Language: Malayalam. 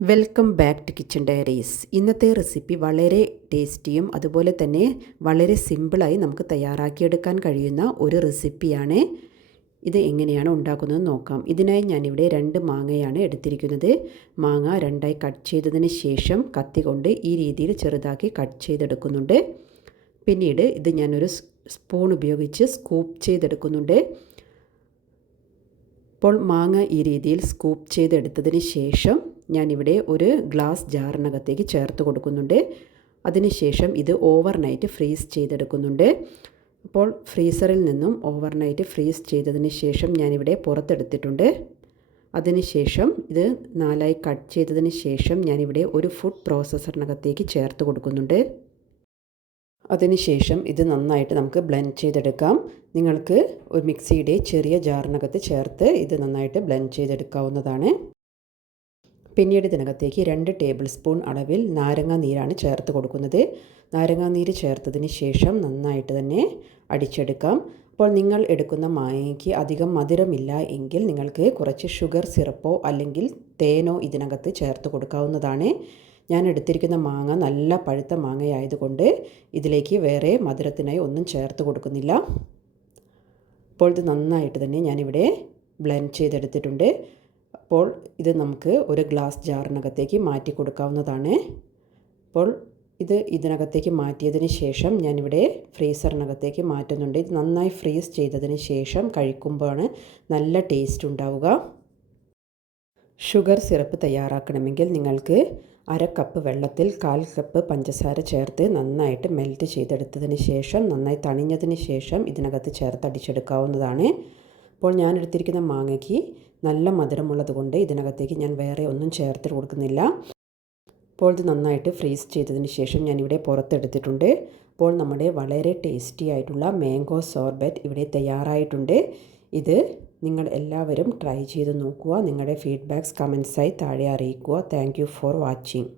Welcome back to kitchen diaries. ഇന്നത്തെ റെസിപ്പി വളരെ ടേസ്റ്റിയും അതുപോലെ തന്നെ വളരെ സിമ്പിളായി നമുക്ക് തയ്യാറാക്കിയെടുക്കാൻ കഴിയുന്ന ഒരു റെസിപ്പിയാണ്. ഇത് എങ്ങനെയാണ് ഉണ്ടാക്കുന്നത് നോക്കാം. ഇതിനായി ഞാനിവിടെ 2 മാങ്ങയാണ് എടുത്തിരിക്കുന്നത്. മാങ്ങ രണ്ടായി കട്ട് ചെയ്തതിന് ശേഷം കത്തി കൊണ്ട് ഈ രീതിയിൽ ചെറുതാക്കി കട്ട് ചെയ്തെടുക്കുന്നുണ്ട്. പിന്നീട് ഇത് ഞാനൊരു സ്പൂൺ ഉപയോഗിച്ച് സ്കൂപ്പ് ചെയ്തെടുക്കുന്നുണ്ട്. അപ്പോൾ മാങ്ങ ഈ രീതിയിൽ സ്കൂപ്പ് ചെയ്തെടുത്തതിന് ശേഷം ഞാനിവിടെ ഒരു ഗ്ലാസ് ജാറിനകത്തേക്ക് ചേർത്ത് കൊടുക്കുന്നുണ്ട്. അതിനുശേഷം ഇത് ഓവർനൈറ്റ് ഫ്രീസ് ചെയ്തെടുക്കുന്നുണ്ട്. അപ്പോൾ ഫ്രീസറിൽ നിന്നും ഓവർനൈറ്റ് ഫ്രീസ് ചെയ്തതിന് ശേഷം ഞാനിവിടെ പുറത്തെടുത്തിട്ടുണ്ട്. അതിനുശേഷം ഇത് 4ആയി കട്ട് ചെയ്തതിന് ശേഷം ഞാനിവിടെ ഒരു ഫുഡ് പ്രോസസ്സറിനകത്തേക്ക് ചേർത്ത് കൊടുക്കുന്നുണ്ട്. അതിനുശേഷം ഇത് നന്നായിട്ട് നമുക്ക് ബ്ലെൻഡ് ചെയ്തെടുക്കാം. നിങ്ങൾക്ക് ഒരു മിക്സിയുടെ ചെറിയ ജാറിനകത്ത് ചേർത്ത് ഇത് നന്നായിട്ട് ബ്ലെൻഡ് ചെയ്തെടുക്കാവുന്നതാണ്. പിന്നീട് ഇതിനകത്തേക്ക് 2 ടേബിൾ സ്പൂൺ അളവിൽ നാരങ്ങ നീരാണ് ചേർത്ത് കൊടുക്കുന്നത്. നാരങ്ങ നീര് ചേർത്തതിന് ശേഷം നന്നായിട്ട് തന്നെ അടിച്ചെടുക്കാം. അപ്പോൾ നിങ്ങൾ എടുക്കുന്ന മാങ്ങയ്ക്ക് അധികം മധുരമില്ല എങ്കിൽ നിങ്ങൾക്ക് കുറച്ച് ഷുഗർ സിറപ്പോ അല്ലെങ്കിൽ തേനോ ഇതിനകത്ത് ചേർത്ത് കൊടുക്കാവുന്നതാണ്. ഞാൻ എടുത്തിരിക്കുന്ന മാങ്ങ നല്ല പഴുത്ത മാങ്ങയായതുകൊണ്ട് ഇതിലേക്ക് വേറെ മധുരത്തിനായി ഒന്നും ചേർത്ത് കൊടുക്കുന്നില്ല. അപ്പോൾ ഇത് നന്നായിട്ട് തന്നെ ഞാനിവിടെ ബ്ലെൻഡ് ചെയ്തെടുത്തിട്ടുണ്ട്. അപ്പോൾ ഇത് നമുക്ക് ഒരു ഗ്ലാസ് ജാറിനകത്തേക്ക് മാറ്റി കൊടുക്കാവുന്നതാണ്. അപ്പോൾ ഇത് ഇതിനകത്തേക്ക് മാറ്റിയതിന് ശേഷം ഞാനിവിടെ ഫ്രീസറിനകത്തേക്ക് മാറ്റുന്നുണ്ട്. ഇത് നന്നായി ഫ്രീസ് ചെയ്തതിന് ശേഷം കഴിക്കുമ്പോഴാണ് നല്ല ടേസ്റ്റ് ഉണ്ടാവുക. ഷുഗർ സിറപ്പ് തയ്യാറാക്കണമെങ്കിൽ നിങ്ങൾക്ക് 1/2 കപ്പ് വെള്ളത്തിൽ 1/4 കപ്പ് പഞ്ചസാര ചേർത്ത് നന്നായിട്ട് മെൽറ്റ് ചെയ്തെടുത്തതിന് ശേഷം നന്നായി തണിഞ്ഞതിന് ശേഷം ഇതിനകത്ത് ചേർത്ത് അടിച്ചെടുക്കാവുന്നതാണ്. അപ്പോൾ ഞാൻ എടുത്തിരിക്കുന്ന മാങ്ങയ്ക്ക് നല്ല മധുരമുള്ളത് കൊണ്ട് ഇതിനകത്തേക്ക് ഞാൻ വേറെ ഒന്നും ചേർത്ത് കൊടുക്കുന്നില്ല. അപ്പോൾ ഇത് നന്നായിട്ട് ഫ്രീസ് ചെയ്തതിന് ശേഷം ഞാനിവിടെ പുറത്തെടുത്തിട്ടുണ്ട്. അപ്പോൾ നമ്മുടെ വളരെ ടേസ്റ്റി ആയിട്ടുള്ള മാംഗോ സോർബറ്റ് ഇവിടെ തയ്യാറായിട്ടുണ്ട്. ഇത് നിങ്ങൾ എല്ലാവരും ട്രൈ ചെയ്ത് നോക്കുക. നിങ്ങളുടെ ഫീഡ്ബാക്ക്സ് കമൻസായി താഴെ അറിയിക്കുക. Thank you for watching.